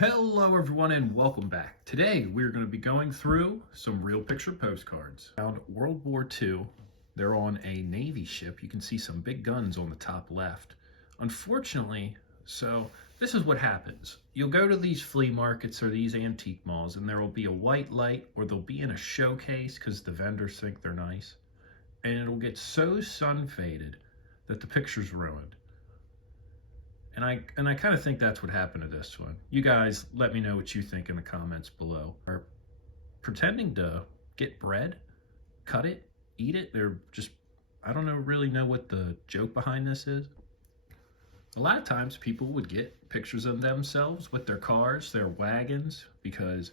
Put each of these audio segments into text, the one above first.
Hello everyone and welcome back. Today we're going to be going through some real picture postcards. Found World War II. They're on a Navy ship. You can see some big guns on the top left. Unfortunately, this is what happens. You'll go to these flea markets or these antique malls and there will be a white light or they'll be in a showcase because the vendors think they're nice. And it'll get so sun faded that the picture's ruined. And I kind of think that's what happened to this one. You guys, let me know what you think in the comments below. Are pretending to get bread, cut it, eat it. They're just, I don't really know what the joke behind this is. A lot of times people would get pictures of themselves with their cars, their wagons, because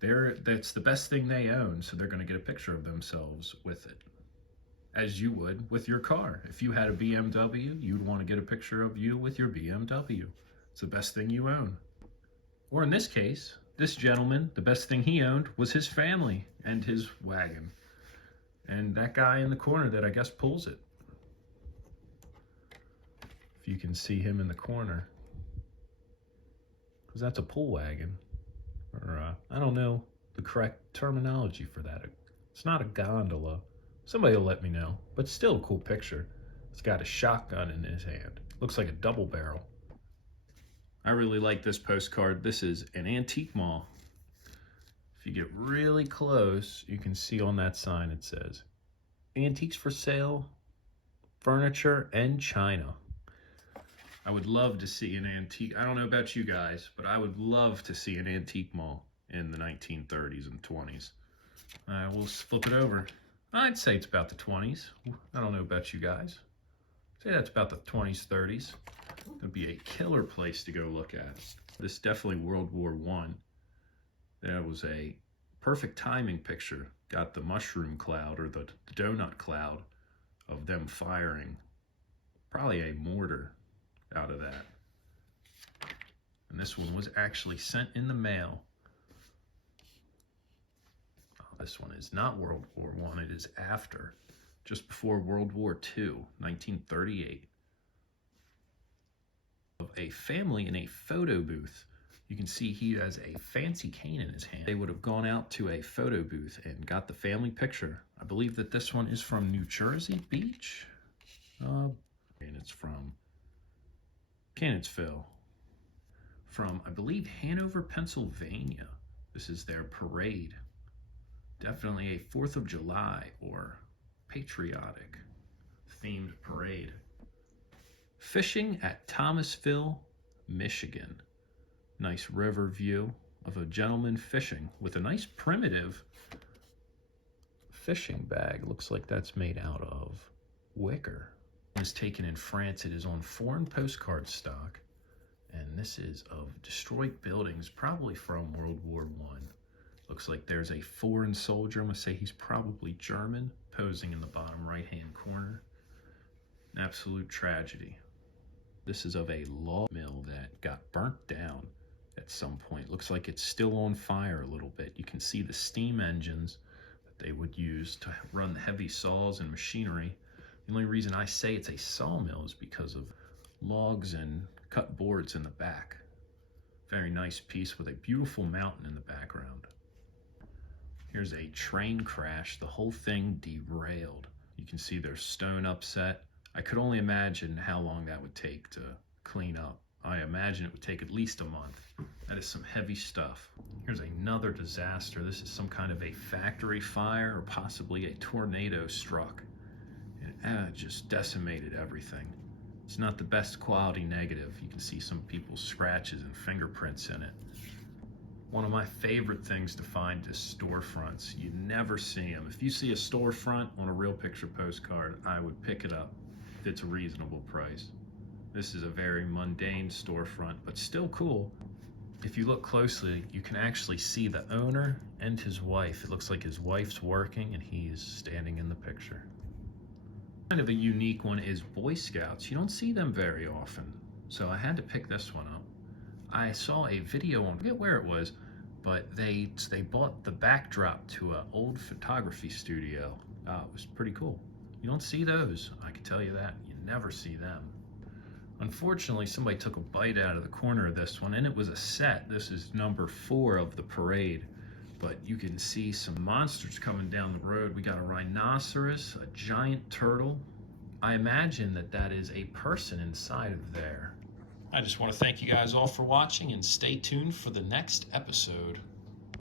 that's the best thing they own. So they're going to get a picture of themselves with it, as you would with your car. If you had a BMW, you'd want to get a picture of you with your BMW. It's the best thing you own. Or in this case, this gentleman, the best thing he owned was his family and his wagon. And that guy in the corner that I guess pulls it. If you can see him in the corner. Because that's a pull wagon. Or I don't know the correct terminology for that. It's not a gondola. Somebody will let me know, but still a cool picture. It's got a shotgun in his hand. Looks like a double barrel. I really like this postcard. This is an antique mall. If you get really close, you can see on that sign it says, antiques for sale, furniture, and china. I would love to see an antique. I don't know about you guys, but I would love to see an antique mall in the 1930s and 20s. We'll flip it over. I'd say it's about the 20s. I don't know about you guys. I'd say that's about the 20s, 30s. It'd be a killer place to go look at. This is definitely World War I. That was a perfect timing picture. Got the mushroom cloud or the donut cloud of them firing probably a mortar out of that. And this one was actually sent in the mail. This one is not World War I, it is after, just before World War II, 1938. Of a family in a photo booth. You can see he has a fancy cane in his hand. They would have gone out to a photo booth and got the family picture. I believe that this one is from New Jersey Beach. And it's from Cannonsville. From, I believe, Hanover, Pennsylvania. This is their parade. Definitely a 4th of July or patriotic themed parade. Fishing at Thomasville, Michigan. Nice river view of a gentleman fishing with a nice primitive fishing bag. Looks like that's made out of wicker. It was taken in France. It is on foreign postcard stock. And this is of destroyed buildings, probably from World War I. Looks like there's a foreign soldier, I'm going to say he's probably German, posing in the bottom right-hand corner. An absolute tragedy. This is of a log mill that got burnt down at some point. Looks like it's still on fire a little bit. You can see the steam engines that they would use to run the heavy saws and machinery. The only reason I say it's a sawmill is because of logs and cut boards in the back. Very nice piece with a beautiful mountain in the background. Here's a train crash. The whole thing derailed. You can see there's stone upset. I could only imagine how long that would take to clean up. I imagine it would take at least a month. That is some heavy stuff. Here's another disaster. This is some kind of a factory fire or possibly a tornado struck. And it just decimated everything. It's not the best quality negative. You can see some people's scratches and fingerprints in it. One of my favorite things to find is storefronts. You never see them. If you see a storefront on a real picture postcard, I would pick it up if it's a reasonable price. This is a very mundane storefront, but still cool. If you look closely, you can actually see the owner and his wife. It looks like his wife's working and he's standing in the picture. Kind of a unique one is Boy Scouts. You don't see them very often, so I had to pick this one up. I saw a video on, I forget where it was, but they bought the backdrop to an old photography studio. It was pretty cool. You don't see those, I can tell you that. You never see them. Unfortunately, somebody took a bite out of the corner of this one, and it was a set. This is number 4 of the parade. But you can see some monsters coming down the road. We got a rhinoceros, a giant turtle. I imagine that that is a person inside of there. I just want to thank you guys all for watching, and stay tuned for the next episode.